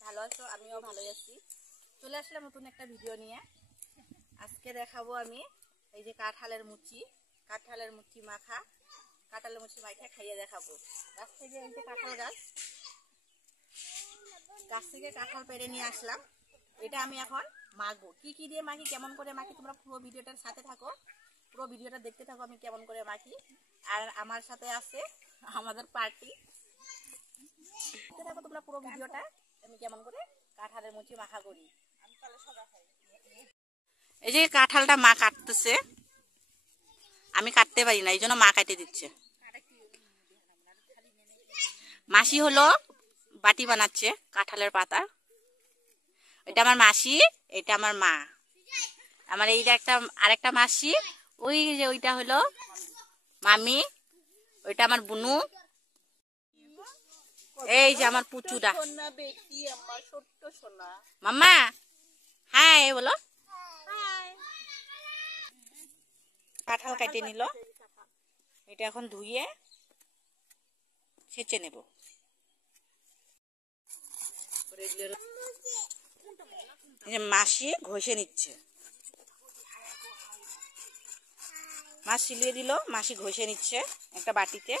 ভালো আছো? আমিও ভালোই আছি। চলে আসলাম নতুন একটা ভিডিও নিয়ে। আজকে দেখাবো আমি এই যে কাঁঠালের মুচি মাখা, কাঁঠালের মুচি মাখা খাইয়ে দেখাবো। গাছ থেকে এই যে কাঁঠাল গাছ থেকে কাঁঠাল পেড়ে নিয়ে আসলাম। এটা আমি এখন মাখবো। কি কি দিয়ে মাখি, কেমন করে মাখি, তোমরা পুরো ভিডিওটার সাথে থাকো, পুরো ভিডিওটা দেখতে থাকো আমি কেমন করে মাখি। আর আমার সাথে আছে আমাদের পার্টি। দেখতে থাকো তোমরা পুরো ভিডিওটা আমি কেমন করে কাঁঠালের মুচি মাখা করি। এই যে কাঁঠালটা মা কাটতেছে, আমি কাটতে পারি না, এই জন্য মা কাটে দিচ্ছে। মাসি হলো বাটি বানাচ্ছে কাঁঠালের পাতা। এটা আমার মাসি, এটা আমার মা। আমার এইটা আরেকটা মাসি, ওই যে ওইটা হলো মামি, ওইটা আমার বুনু, এই যে আমার পুচুরা। মাম্মা হাই বলো। কাঁঠাল কাটে নিল, এটা এখন ধুয়ে ছেঁচে নেব। মাসি ঘষে নিচ্ছে, মাছ সিলিয়ে দিল, মাসি ঘষে নিচ্ছে একটা বাটিতে।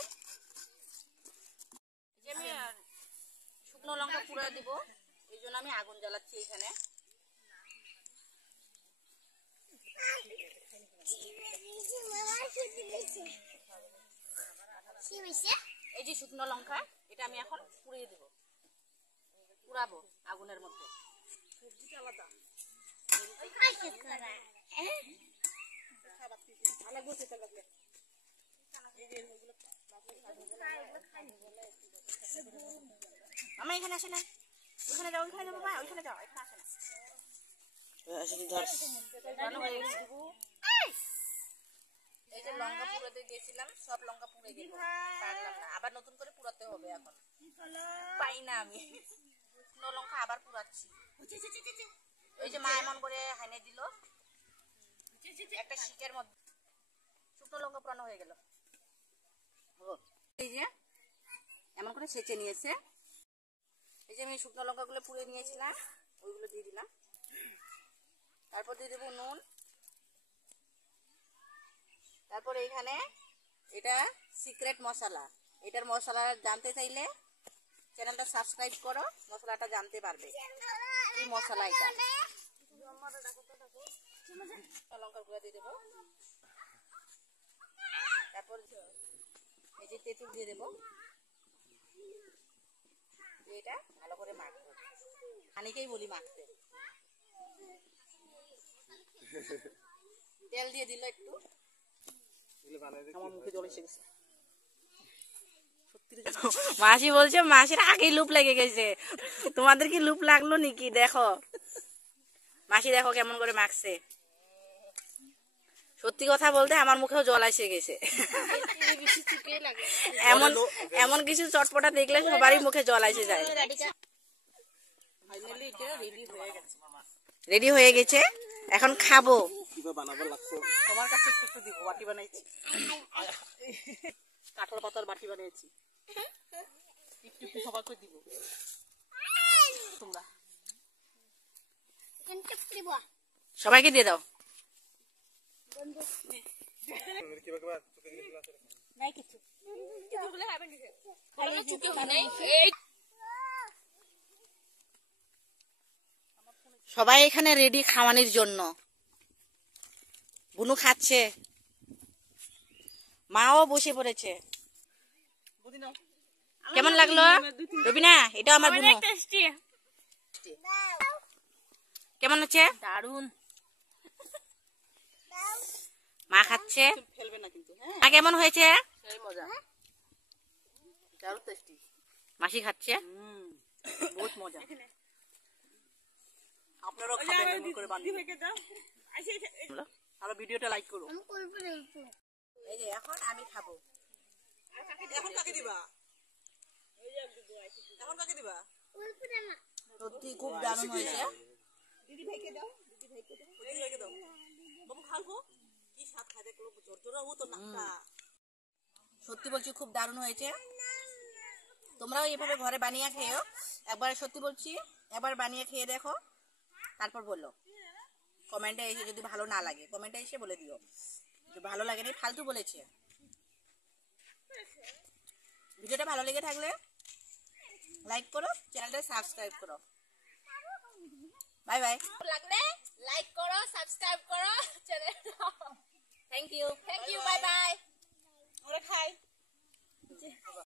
আমি শুকনো লঙ্কা পুড়ে দিব, এই জন্য আমি আগুন জ্বালাচ্ছি এখানে। এই যে শুকনো লঙ্কা, এটা আমি এখন পুড়িয়ে দিব, পুরাবো আগুনের মধ্যে। আমি এখানে আসে না, ওইখানে যাও, ওইখানে যাবো, ওইখানে যাও, এখানে আসে না। এই যে লঙ্কা পুরাতে গেছিলাম, সব লঙ্কা পুড়ে গেল, পারলাম না, আবার নতুন করে পুরাতে হবে। এখন পাই না আমি শুকনো লঙ্কা, আবার পুরাচ্ছি। এই যে মা এমন করে হাইনে দিল একটা শিকের মধ্যে, শুকনো লঙ্কা পুরানো হয়ে গেল। এই যে এমন করে ছেঁচে নিয়েছে। এই যে আমি শুকনো লঙ্কাগুলো পুড়ে নিয়েছিলাম, ওইগুলো দিয়ে দিলাম। তারপর দিয়ে দেবো নুন। তারপর এইখানে এটা সিক্রেট মশলা, এটার মশলা জানতে চাইলে চ্যানেলটা সাবস্ক্রাইব করো, মশলাটা জানতে পারবে কি মশলা এটা। লঙ্কার গুঁড়া দিয়ে দেবো। তারপর এই যে তেঁতুল দিয়ে দেবো, এটা ভালো করে মাখবো। খানিকেই বলি মাখতে। তেল দিয়ে দিল একটু, আমার মুখে জল এসে গেছে। মাসি বলছে মাসির আগেই লুপ লেগে গেছে, তোমাদের কি লুপ লাগলো নাকি? দেখো মাসি দেখো কেমন করে মাখছে। সত্যি কথা বলতে আমার মুখেও জল এসে গেছে। এমন এমন কিছু চটপটা দেখলে সবারই মুখে জল এসে যায়। রেডি হয়ে গেছে, এখন খাবো। তোমার কাছে একটু দিব, বাটি বানাইছি, কাঁঠাল পাতার বাটি বানিয়েছি, একটু একটু সবাইকে দিব। তোমরা সবাইকে দিয়ে দাও। সবাই এখানে রেডি খাওয়ানোর জন্য। বুনু খাচ্ছে, মাও বসে পড়েছে। কেমন লাগলো রবিনা? এটা আমার বুনু। কেমন হচ্ছে? দারুন। মা খাচ্ছে, মা কেমন হয়েছে? মাসি খাচ্ছে, বহুত মজা। আপনারাও খাবেন এমন করে বানিয়ে। আর ভিডিওটা লাইক করুন। এই যে এখন আমি খাবো। এখন কাকে দিবা? এখন কাকে দিবা? সত্যি খুব দারুণ হয়েছে। দিদি ভাইকে দাও, দিদি ভাইকে দাও, দিদি ভাইকে দাও। বাবু খাবো, কি স্বাদ খাইতে গুলো জোরজোরা হতো নাকটা। সত্যি বলছি খুব দারুণ হয়েছে। তোমরাও এইভাবে ঘরে বানিয়ে খেও একবার, সত্যি বলছি। একবার বানিয়ে খেয়ে দেখো, তারপর বলো কমেন্টে এসে, যদি ভালো না লাগে কমেন্টে এসে বলে দিও যদি ভালো লাগেনি, ফালতু বলেছে। ভিডিওটা ভালো লেগে থাকলে লাইক করো, চ্যানেলটা সাবস্ক্রাইব করো। Bye bye. লাগলে লাইক করো, সাবস্ক্রাইব করো চ্যানেলটা। Thank you, bye bye. ওরা খাই।